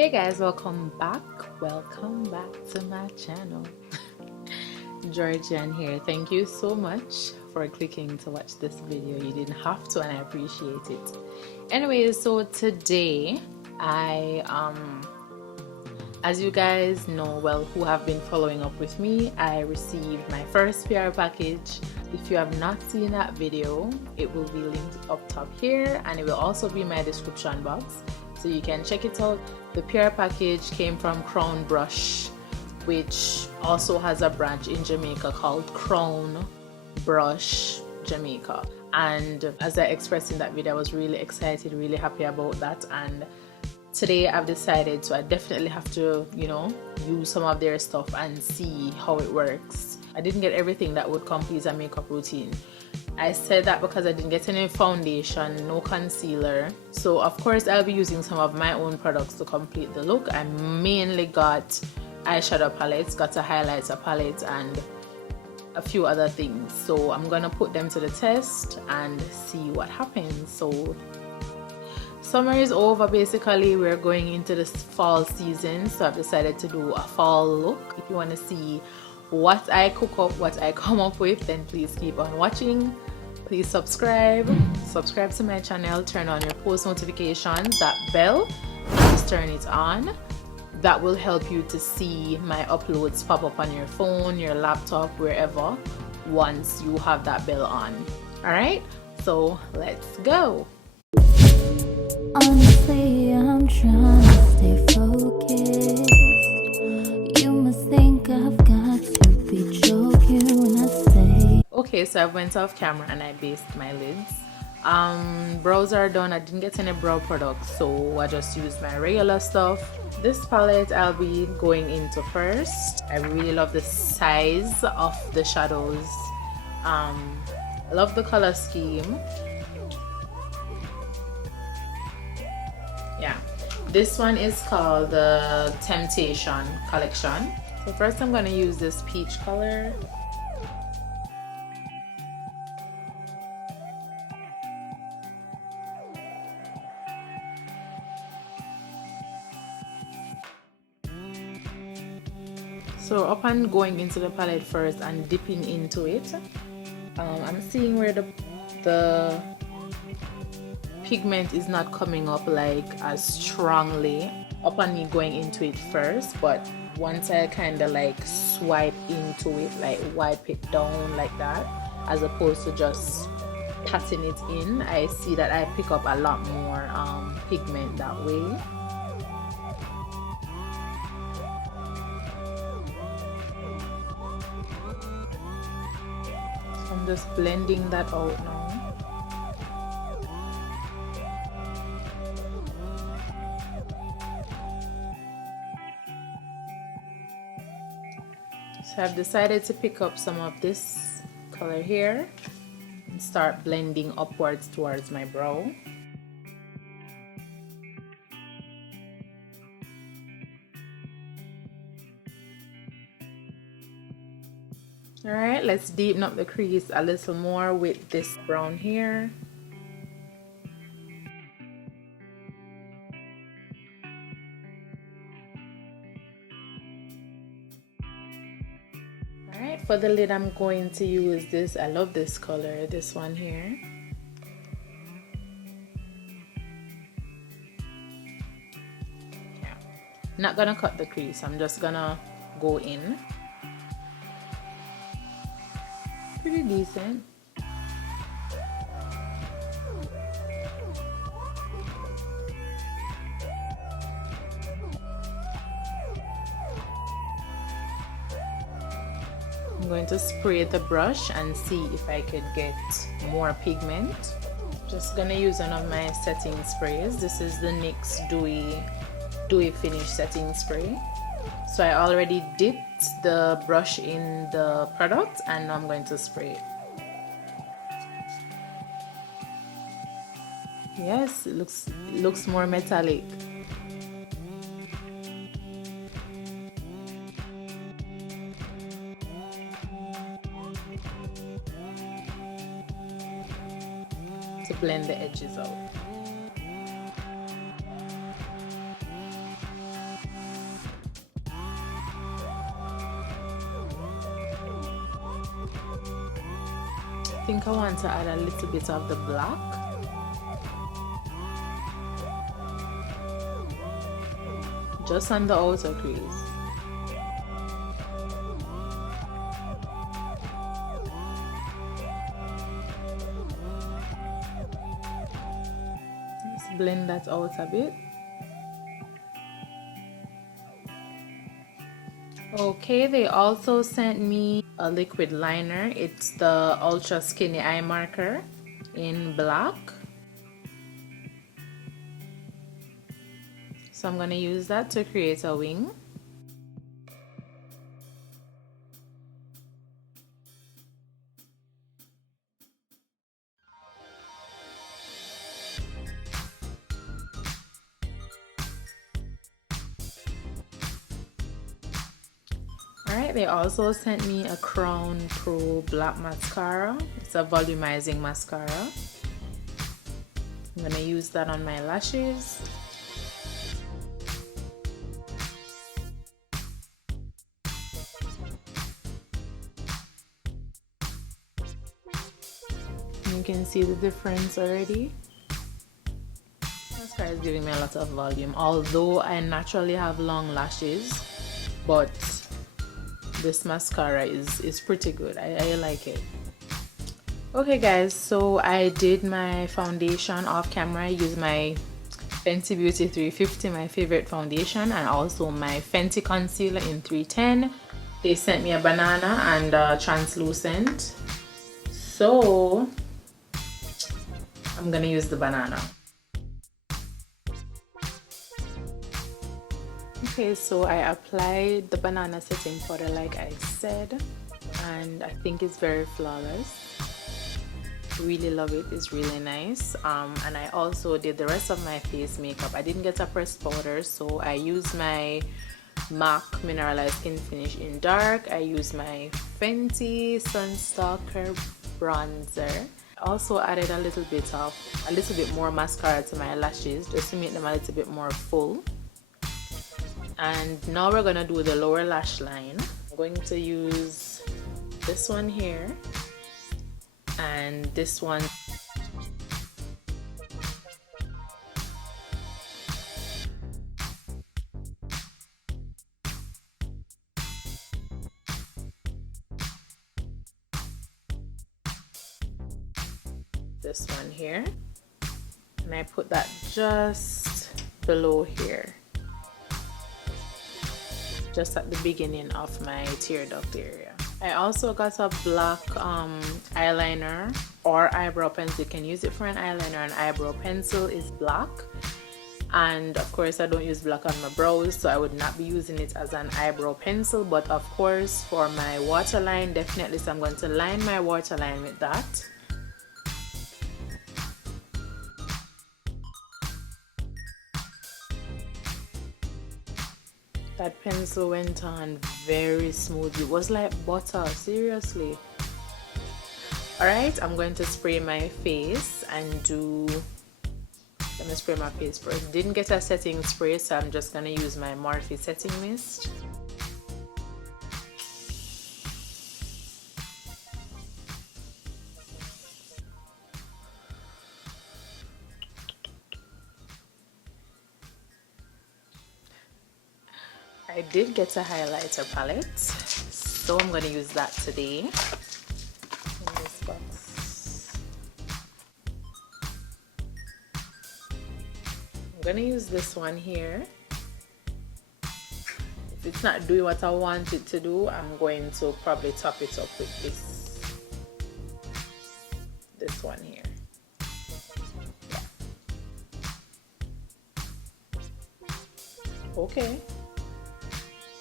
Hey guys, welcome back to my channel. Georgian here. Thank you so much for clicking to watch this video. You didn't have to, and I appreciate it. Anyways, so today I as you guys know, well, who have been following up with me, I received my first PR package. If you have not seen that video, it will be linked up top here, and it will also be in my description box, so you can check it out. The PR package came from Crown Brush, which also has a branch in Jamaica called Crown Brush Jamaica. And as I expressed in that video, I was really excited, really happy about that. And today I've decided, so I definitely have to, use some of their stuff and see how it works. I didn't get everything that would complete a makeup routine. I said that because I didn't get any foundation, no concealer. So of course I'll be using some of my own products to complete the look. I mainly got eyeshadow palettes, got a highlighter palette, and a few other things. So I'm gonna put them to the test and see what happens. So summer is over, basically. We're going into this fall season, so I've decided to do a fall look. If you want to see what I cook up, what I come up with, then please keep on watching. Please subscribe to my channel, turn on your post notifications, that bell, and just turn it on. That will help you to see my uploads pop up on your phone, your laptop, wherever, once you have that bell on. Alright, so let's go. Honestly, I'm trying to stay focused. You must think I've got to be joking when I say. Okay, so I went off camera and I based my lids. Brows are done. I didn't get any brow products, so I just used my regular stuff. This palette I'll be going into first. I really love the size of the shadows. I love the color scheme. Yeah, this one is called the Temptation collection. So first I'm going to use this peach color. So upon going into the palette first and dipping into it, I'm seeing where the pigment is not coming up like as strongly upon me going into it first, but once I kind of like swipe into it, like wipe it down like that, as opposed to just patting it in, I see that I pick up a lot more pigment that way. So I'm just blending that out now. So I've decided to pick up some of this color here and start blending upwards towards my brow. Alright, let's deepen up the crease a little more with this brown here. Alright, for the lid I'm going to use this. I love this color, this one here. Yeah. Not gonna cut the crease, I'm just gonna go in. Pretty decent. I'm going to spray the brush and see if I could get more pigment. Just gonna use one of my setting sprays. This is the NYX Dewy Finish setting spray. So I already dipped the brush in the product and now I'm going to spray it. Yes, it looks more metallic. To blend the edges out. I think I want to add a little bit of the black. Just on the outer crease. Let's blend that out a bit. Okay, they also sent me a liquid liner. It's the Ultra Skinny Eye Marker in black. So I'm going to use that to create a wing. Alright, they also sent me a Crown Pro Black Mascara. It's a volumizing mascara. I'm going to use that on my lashes. You can see the difference already. Mascara is giving me a lot of volume, although I naturally have long lashes, but this mascara is pretty good. I like it. Okay guys, so I did my foundation off camera. I used my Fenty Beauty 350, my favorite foundation, and also my Fenty concealer in 310. They sent me a banana and a translucent, so I'm gonna use the banana. Okay, so I applied the banana setting powder like I said, and I think it's very flawless. Really love it. It's really nice. And I also did the rest of my face makeup. I didn't get a pressed powder, so I used my MAC Mineralized Skinfinish in dark. I used my Fenty Stalk'r bronzer. I also added a little bit more mascara to my lashes just to make them a little bit more full. And now we're gonna do the lower lash line. I'm going to use this one here and this one. This one here, and I put that just below here, just at the beginning of my tear duct area. I also got a black eyeliner or eyebrow pencil. You can use it for an eyeliner. An eyebrow pencil is black, and of course I don't use black on my brows, so I would not be using it as an eyebrow pencil, but of course for my waterline, definitely. So I'm going to line my waterline with that. That pencil went on very smooth. It was like butter, seriously. Alright, I'm going to spray my face and let me spray my face first. Didn't get a setting spray, so I'm just going to use my Morphe setting mist. I did get a highlighter palette, so I'm going to use that today in this box. I'm going to use this one here. If it's not doing what I want it to do, I'm going to probably top it up with this one here. Okay.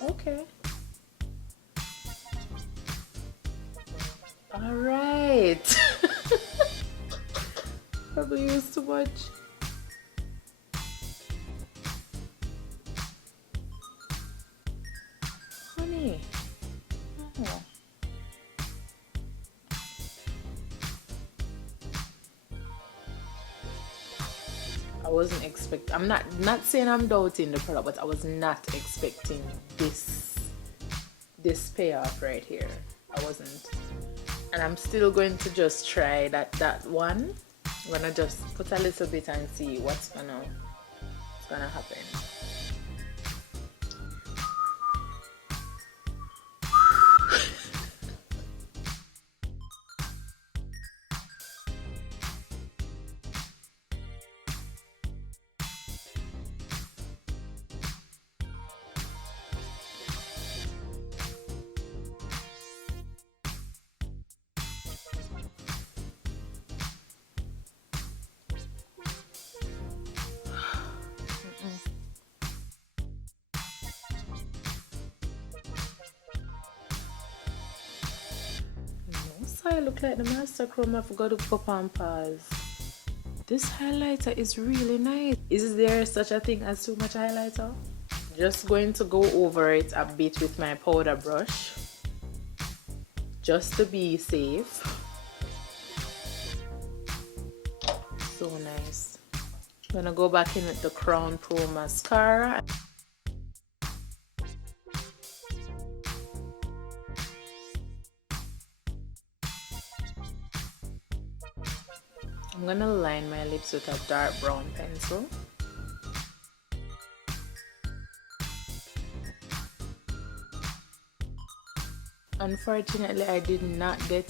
Okay. All right. Probably used too much. Honey. Oh. I wasn't expecting. I'm not saying I'm doubting the product, but I was not expecting this payoff right here. I wasn't. And I'm still going to just try that one. I'm gonna just put a little bit and see what's gonna happen. So I look like the master chrome. I forgot to put on pause. This highlighter is really nice. Is there such a thing as too much highlighter? Just going to go over it a bit with my powder brush, just to be safe. So nice. I'm gonna go back in with the Crown Pro mascara. I'm gonna line my lips with a dark brown pencil. Unfortunately, I did not get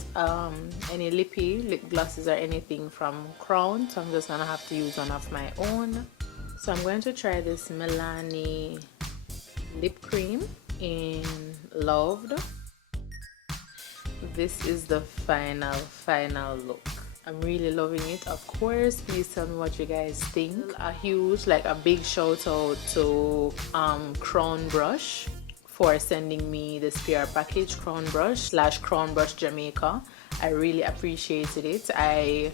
any lip glosses or anything from Crown, so I'm just gonna have to use one of my own. So I'm going to try this Milani lip cream in Loved. This is the final look. I'm really loving it. Of course, please tell me what you guys think. A huge, like a big shout out to Crown Brush for sending me this PR package, Crown Brush / Crown Brush Jamaica. I really appreciated it. I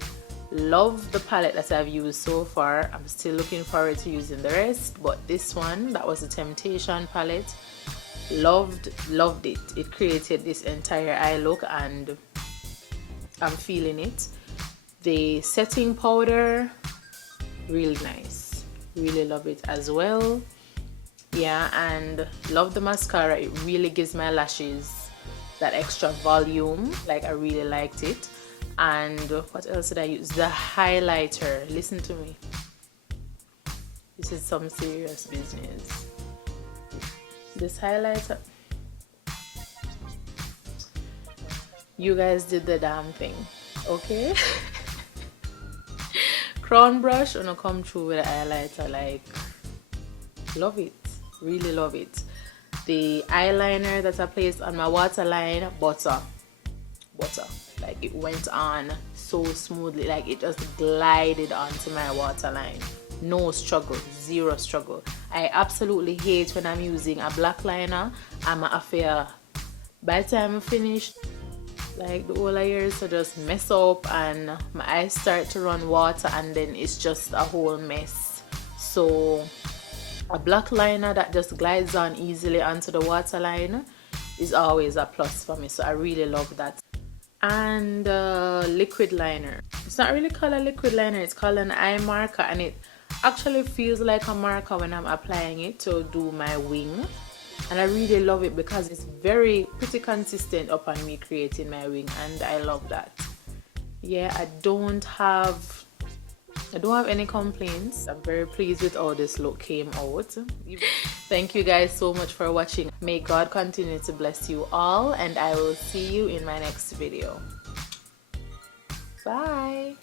love the palette that I've used so far. I'm still looking forward to using the rest, but this one, that was the Temptation palette, loved it. It created this entire eye look and I'm feeling it. The setting powder, really nice. Really love it as well. Yeah, and love the mascara. It really gives my lashes that extra volume. Like, I really liked it. And what else did I use? The highlighter. Listen to me. This is some serious business. This highlighter, you guys did the damn thing, okay? Crown Brush, when I come through with the highlighter, like, love it, really love it. The eyeliner that I placed on my waterline, butter, like it went on so smoothly, like it just glided onto my waterline. No struggle, zero struggle. I absolutely hate when I'm using a black liner. I'm an affair. By the time I finish, like the whole layers to just mess up and my eyes start to run water and then it's just a whole mess. So a black liner that just glides on easily onto the waterline is always a plus for me, so I really love that. And liquid liner, it's not really called a liquid liner, it's called an eye marker, and it actually feels like a marker when I'm applying it to do my wing. And I really love it because it's pretty consistent upon me creating my wing, and I love that. Yeah, I don't have any complaints. I'm very pleased with how this look came out. Thank you guys so much for watching. May God continue to bless you all, and I will see you in my next video. Bye.